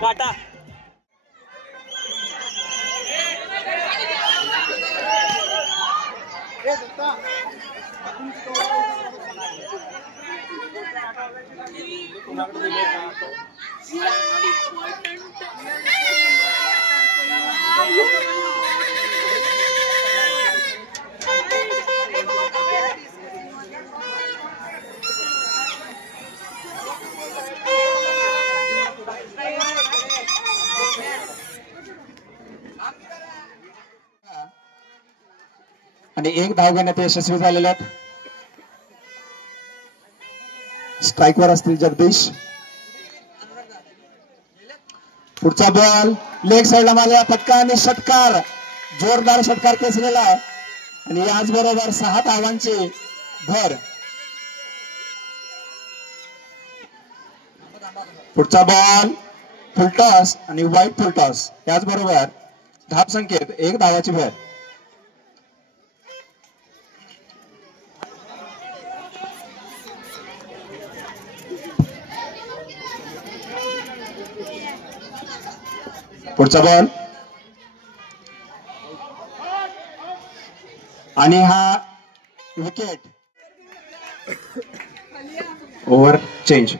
काटा आणि एक धाव घेण्यात यशस्वी झालेले आहेत. स्ट्राईकवर असतील जगदीश. पुढचा बॉल लेग साईडला मारलेला फटका आणि षटकार, जोरदार षटकार खेचलेला आणि याचबरोबर 6 धावांची भर. पुढचा बॉल फुलटॉस आणि वाईट फुलटॉस, याचबरोबर धाव संख्येत 1 धावाची भर. पुढचा बॉल आणि हा विकेट. Over change.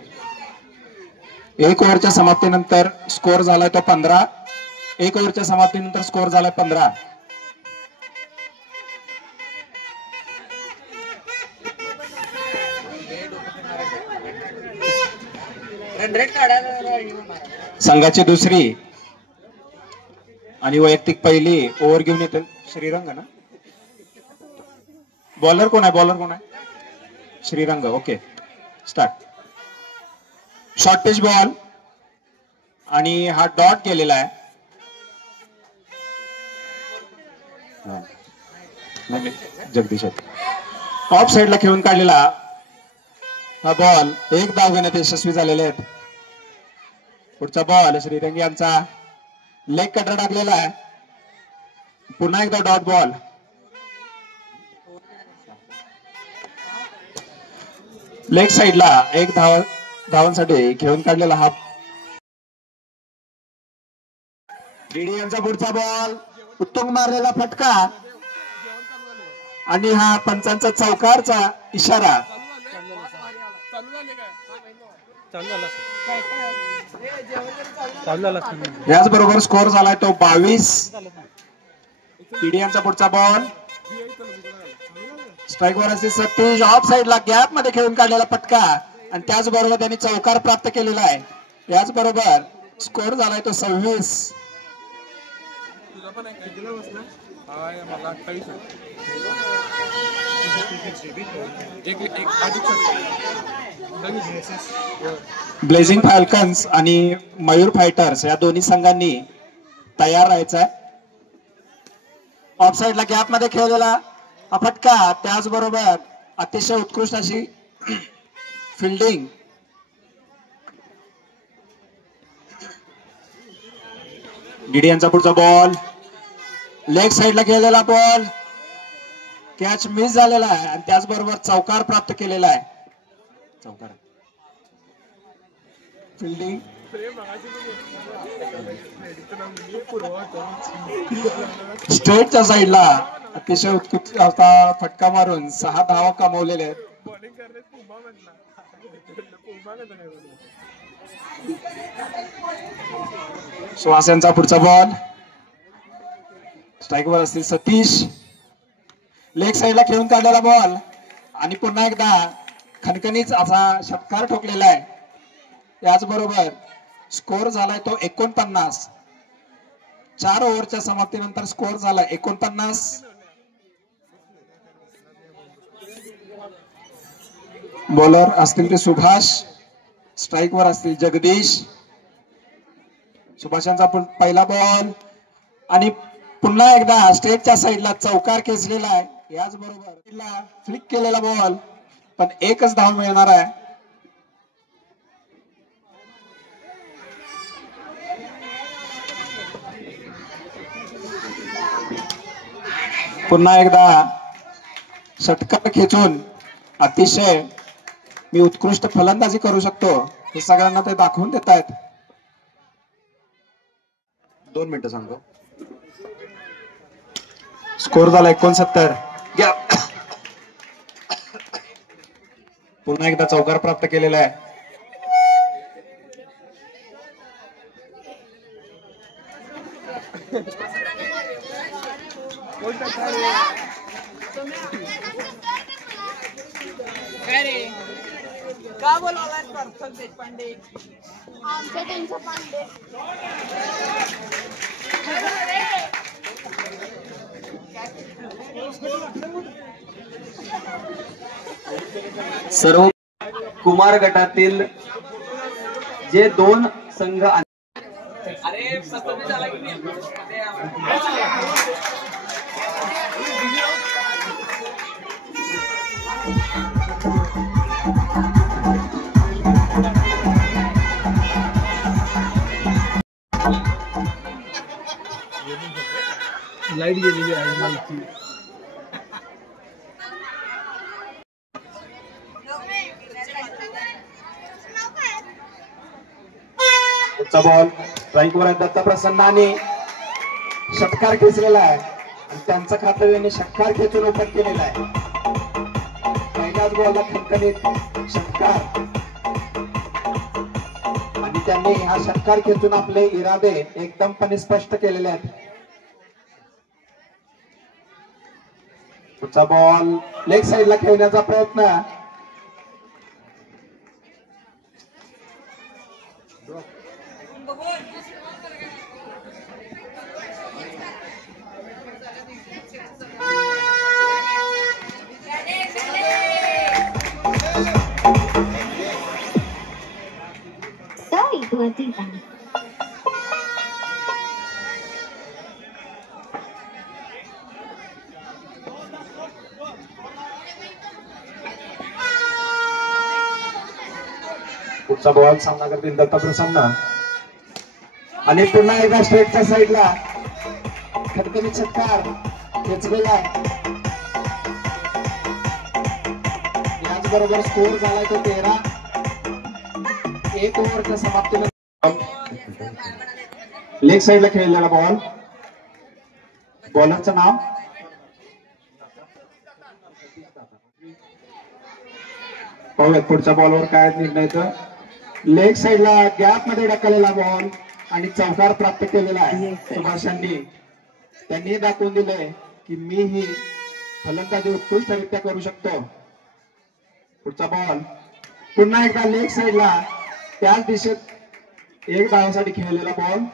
1 ओव्हरच्या समाप्तीनंतर स्कोर झालाय तो 15. 1 ओव्हरच्या समाप्तीनंतर स्कोर झालाय 15. संघाची दुसरी आणि वैयक्तिक पहिली ओव्हर घेऊन येते श्रीरंग ना. बॉलर कोण आहे? Shrirang. Okay, start. Short pitch ball आणि हा डॉट गेलेला आहे. जगदीश ऑफ साइडला खेळून काढलेला हा बॉल 1 धाव घेण्यात यशस्वी झालेले आहेत. पुढचा बॉल श्रीरंग यांचा लेग कटर टाकलेला आहे. पुन्हा एकदा डॉट बॉल. लेग साइडला 1 धावांसाठी खेळून काढलेला हा डीडी यांचा पुढचा बॉल, उत्तुंग मारलेला फटका आणि हा पंचांचा चौकारचा इशारा. याचबरोबर स्कोर झालाय तो 22. डीडी यांचा पुढचा बॉल, स्ट्राईकवर असते सतीश. ऑफ साइडला गॅप मध्ये खेळून काढलेला फटका आणि त्याचबरोबर त्यांनी चौकार प्राप्त केलेला आहे. याचबरोबर स्कोर झालाय तो 26. ब्लेझिंग फॅल्कन्स आणि मयूर फायटर्स या दोन्ही संघांनी तयार राहायचं आहे. ऑफ साइडला गॅप मध्ये खेळलेला हा फटका, त्याचबरोबर अतिशय उत्कृष्ट अशी फिल्डिंग. डीडी यांचा पुढचा बॉल, लेग साइडला खेळलेला बॉल, कॅच मिस झालेला आहे आणि त्याचबरोबर चौकार प्राप्त केलेला आहे. चौकार फिल्डिंग. स्ट्रेटच्या साइडला अतिशय उत्कृष्ट असा फटका मारून 6 धावा कमावलेल्या आहेत. सुहास यांचा पुढचा बॉल, स्ट्राईकवर असतील सतीश. लेग साइडला खेळून काढलेला बॉल आणि पुन्हा एकदा खणखणीत असा षटकार ठोकलेला आहे. याचबरोबर स्कोर झालाय तो 49. 4 ओव्हरच्या समाप्तीनंतर स्कोर झाला 49. बॉलर असतील ते सुभाष, स्ट्राईकवर असतील जगदीश. सुभाषांचा पहिला बॉल आणि पुन्हा एकदा स्ट्रेटच्या साइडला चौकार खेचलेला आहे. याचबरोबर फ्लिक केलेला बॉल, पण 1च धाव मिळणार आहे. पुन्हा एकदा षटकार खेचून अतिशय मी उत्कृष्ट फलंदाजी करू शकतो हे सगळ्यांना ते दाखवून देत आहेत. 2 मिनिटं सांगतो. स्कोर झाला 69. पुन्हा एकदा चौकार प्राप्त केलेला आहे. काय रे का बोलावलाय पार्थक देशपांडे आमच्या त्यांच्या पांडे सर्व कुमार गटातील जे 2 संघ अरे सत्तर झाला की नाही लाईट गेलेली आहे माहिती. पुढचा बॉल स्ट्राईकवर आहे. दत्ता प्रसन्नाने षटकार खेचलेला आहे आणि त्यांचं कर्तव्याने षटकार खेचून ओपन केलेला आहे. पहिल्याच बॉलला खणखणीत षटकार आणि त्यांनी हा षटकार खेचून आपले इरादे एकदमपणे स्पष्ट केलेले आहेत. पुढचा बॉल लेग साइडला खेळण्याचा प्रयत्न. पुढचा बॉल सामना करतील दत्ता प्रसन्न आणि पुन्हा एकदा स्ट्रेटच्या साईडला खटकनी षटकार खेचलेला आहे. याचबरोबर स्कोर झालाय तो 13. 1 ओव्हरच्या समाप्तीनंतर लेग साइडला खेळलेला बॉल. बॉलरचं नाव पाहूयात पुढच्या बॉलवर काय निर्णय. लेग साइडला गॅप मध्ये ढकललेला बॉल आणि चौकार प्राप्त केलेला आहे. सुभाषांनी त्यांनी दाखवून दिले की मी ही फलंदाजी उत्कृष्टरित्या करू शकतो. पुढचा बॉल पुन्हा एकदा लेग साइडला त्याच दिशेत 1 धावासाठी खेळलेला बॉल.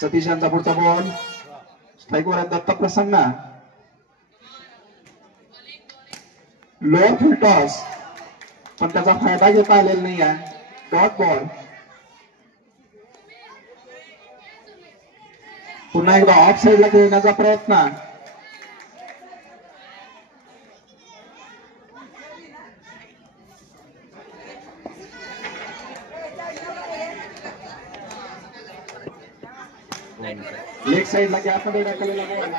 सतीश यांचा पुढचा बॉल स्ट्राईकवर आहे. दत्ता प्रसन्न लोअर फुल टॉस पण त्याचा फायदा घेता आलेला नाही आहे. Dot ball. पुन्हा एकदा ऑफ साइडला खेळण्याचा प्रयत्न. लेग साइडला गॅप मध्ये ढकललेला बॉल.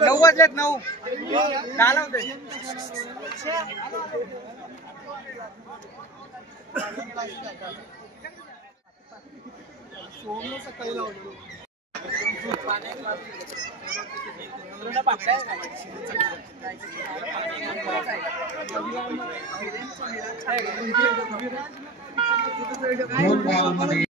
नऊ वाजलेत 9 10 होते. सोमनं सकाळी लावलं. दोन बॉल मध्ये